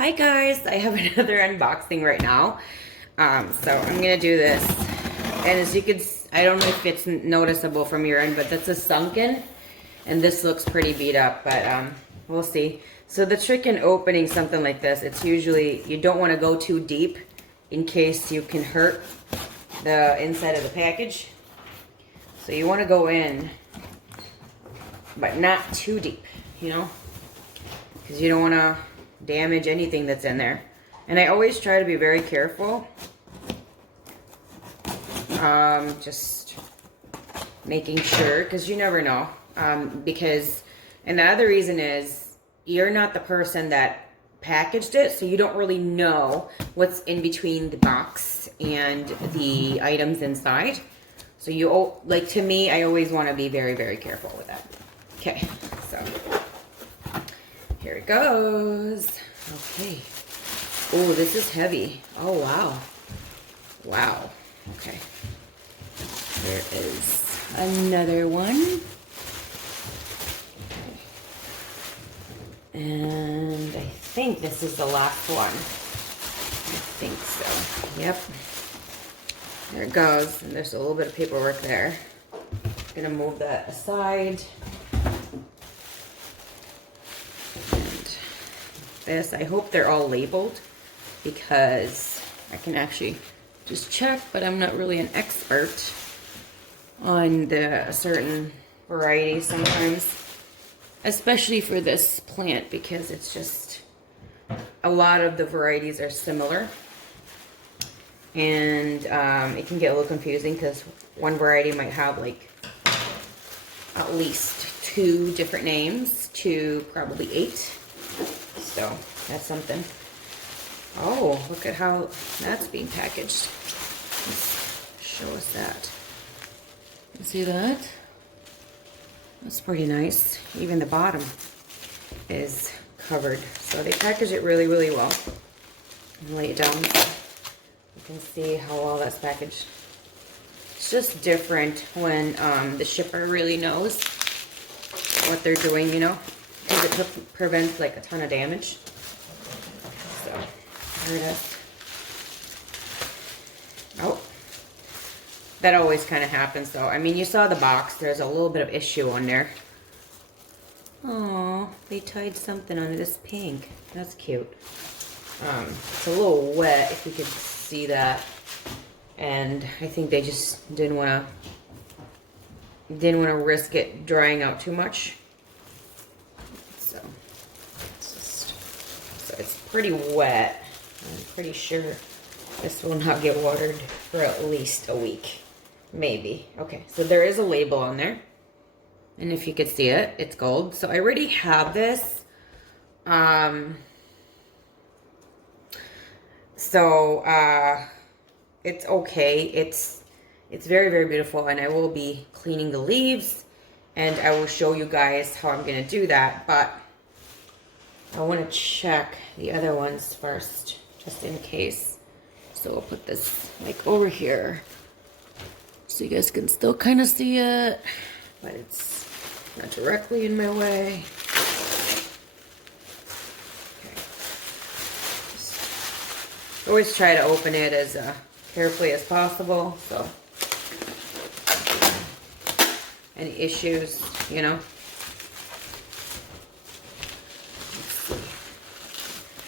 Hi guys, I have another unboxing right now. So I'm gonna do this, and as you can, I don't know if it's noticeable from your end, but that's a sunken, and this looks pretty beat up, but we'll see. So the trick in opening something like this, it's usually, you don't want to go too deep in case you can hurt the inside of the package. So you want to go in, but not too deep, you know, because you don't want to damage anything that's in there. And I always try to be very careful, just making sure, because you never know, and the other reason is you're not the person that packaged it, so you don't really know what's in between the box and the items inside. So you, like, to me, I always want to be very, very careful with that. Okay, so here it goes. Okay. Oh, this is heavy. Oh, wow. Wow. Okay. There is another one. And I think this is the last one. I think so. Yep. There it goes. And there's a little bit of paperwork there. I'm gonna move that aside. This, I hope they're all labeled, because I can actually just check, but I'm not really an expert on the certain varieties sometimes, especially for this plant, because it's just, a lot of the varieties are similar, and it can get a little confusing because one variety might have like at least 2 different names to probably 8. So that's something. Oh, look at how that's being packaged. Let's show us that. You see that? That's pretty nice. Even the bottom is covered. So they package it really, really well. And lay it down so you can see how well that's packaged. It's just different when the shipper really knows what they're doing, you know, because it prevents like a ton of damage. So there it is. Oh, that always kind of happens though. I mean, you saw the box. There's a little bit of issue on there. Oh, they tied something on this pink. That's cute. It's a little wet, if you could see that. And I think they just didn't want to risk it drying out too much. So it's pretty wet. I'm pretty sure this will not get watered for at least a week, maybe. Okay, so there is a label on there, and if you could see it, it's gold. So I already have this. It's okay. It's very, very beautiful, and I will be cleaning the leaves, and I will show you guys how I'm gonna do that. But I want to check the other ones first, just in case. So we'll put this like over here, so you guys can still kind of see it, but it's not directly in my way. Okay. Just always try to open it as carefully as possible, so any issues, you know.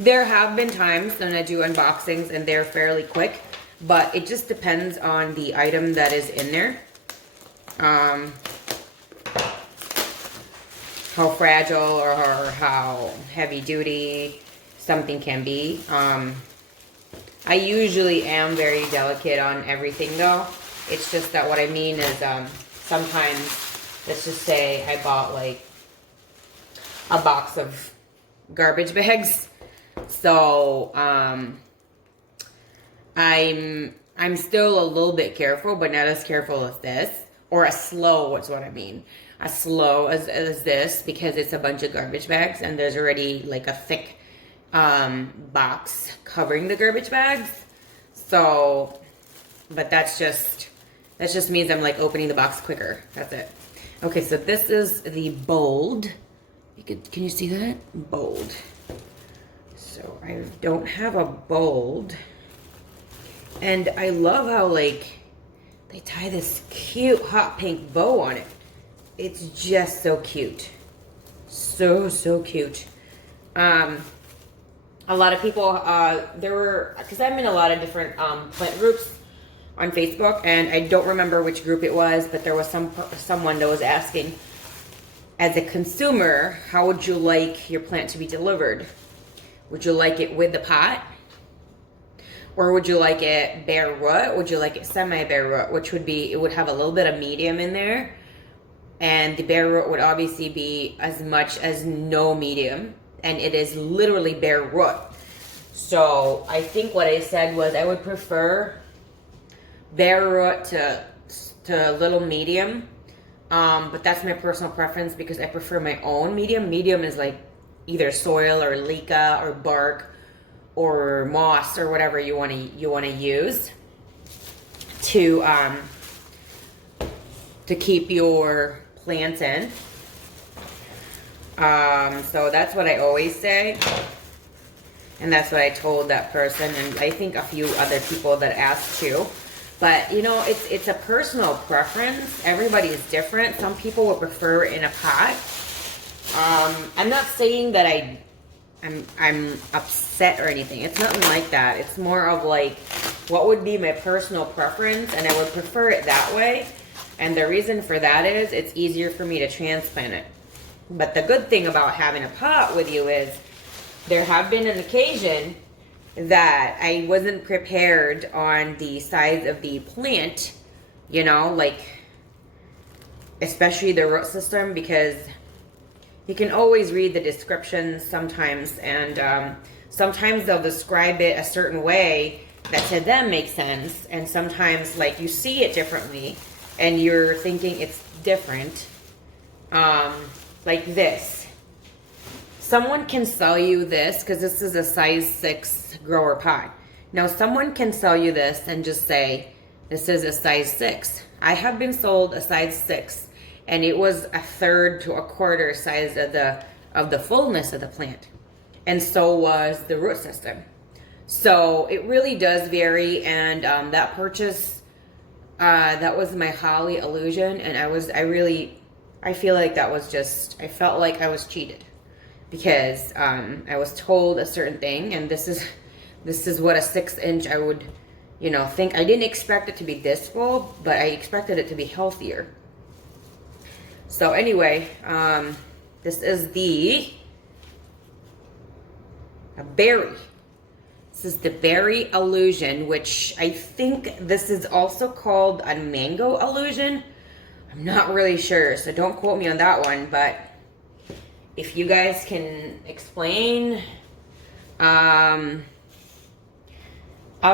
There have been times when I do unboxings and they're fairly quick, but it just depends on the item that is in there. How fragile or how heavy duty something can be. I usually am very delicate on everything though. It's just that what I mean is sometimes, let's just say I bought like a box of garbage bags. So I'm still a little bit careful, but not as careful as this, or as slow is what I mean. As slow as this, because it's a bunch of garbage bags and there's already like a thick box covering the garbage bags. So, but that just means I'm like opening the box quicker. That's it. Okay, so this is the bold. Can you see that? Bold. So So I don't have a bulb. And I love how, like, they tie this cute hot pink bow on it. It's just so cute. So cute. A lot of people, because I'm in a lot of different plant groups on Facebook, and I don't remember which group it was, but there was someone that was asking, as a consumer, how would you like your plant to be delivered? Would you like it with the pot? Or would you like it bare root? Would you like it semi-bare root? Which would be, it would have a little bit of medium in there. And the bare root would obviously be as much as no medium. And it is literally bare root. So I think what I said was I would prefer bare root to little medium. But that's my personal preference because I prefer my own medium. Medium is like either soil or leca or bark or moss or whatever you want to use to keep your plants in. So that's what I always say, and that's what I told that person, and I think a few other people that asked too. But you know, it's a personal preference. Everybody is different. Some people would prefer in a pot. I'm not saying that I'm upset or anything. It's nothing like that. It's more of like what would be my personal preference, and I would prefer it that way. And the reason for that is it's easier for me to transplant it. But the good thing about having a pot with you is there have been an occasion that I wasn't prepared on the size of the plant, you know, like especially the root system, because you can always read the descriptions sometimes, and sometimes they'll describe it a certain way that to them makes sense, and sometimes like you see it differently and you're thinking it's different. Like this. Someone can sell you this, because this is a size 6 grower pot. Now someone can sell you this and just say, this is a size 6. I have been sold a size 6. And it was a third to a quarter size of the fullness of the plant. And so was the root system. So it really does vary. And that purchase, that was my Holly Allusion. And I feel like that was just, I felt like I was cheated. Because I was told a certain thing. And this is what a 6-inch I would, you know, think. I didn't expect it to be this full, but I expected it to be healthier. So anyway, this is a berry. This is the berry illusion, which I think this is also called a mango illusion. I'm not really sure, so don't quote me on that one, but if you guys can explain, out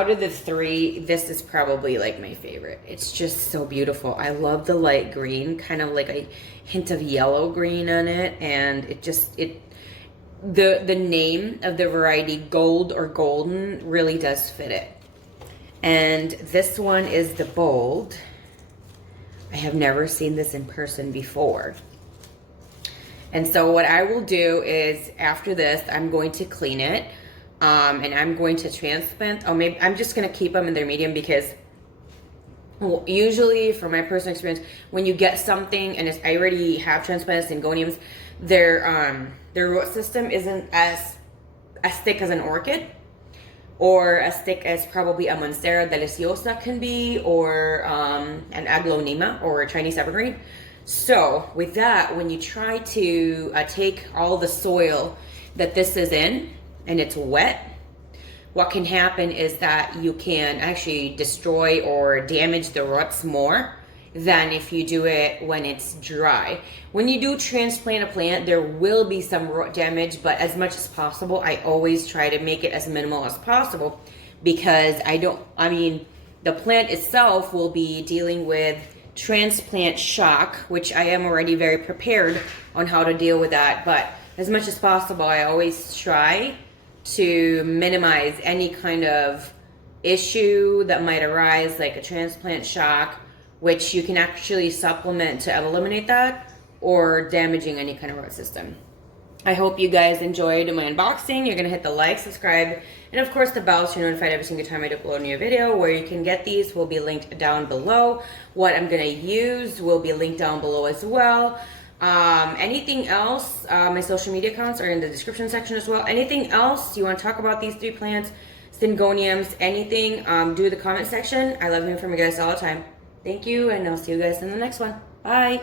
of the 3, this is probably like my favorite. It's just so beautiful. I love the light green, kind of like a hint of yellow green on it. And the name of the variety, gold or golden, really does fit it. And this one is the bold. I have never seen this in person before. And so what I will do is after this, I'm going to clean it. And I'm going to transplant. Oh, maybe I'm just going to keep them in their medium because, well, usually from my personal experience, when you get something and I already have transplanted syngoniums, their root system isn't as thick as an orchid, or as thick as probably a Monstera deliciosa can be, or an Aglaonema or a Chinese evergreen. So with that, when you try to take all the soil that this is in, and it's wet, what can happen is that you can actually destroy or damage the roots more than if you do it when it's dry. When you do transplant a plant, there will be some root damage, but as much as possible, I always try to make it as minimal as possible, because the plant itself will be dealing with transplant shock, which I am already very prepared on how to deal with that, but as much as possible, I always try to minimize any kind of issue that might arise, like a transplant shock, which you can actually supplement to eliminate that, or damaging any kind of root system. I hope you guys enjoyed my unboxing. You're going to hit the like, subscribe, and of course the bell so you're notified every single time I upload a new video. Where you can get these will be linked down below. What I'm going to use will be linked down below as well. Anything else, my social media accounts are in the description section as well. Anything else you want to talk about these 3 plants, syngoniums, anything, do the comment section. I love hearing from you guys all the time. Thank you, and I'll see you guys in the next one. Bye.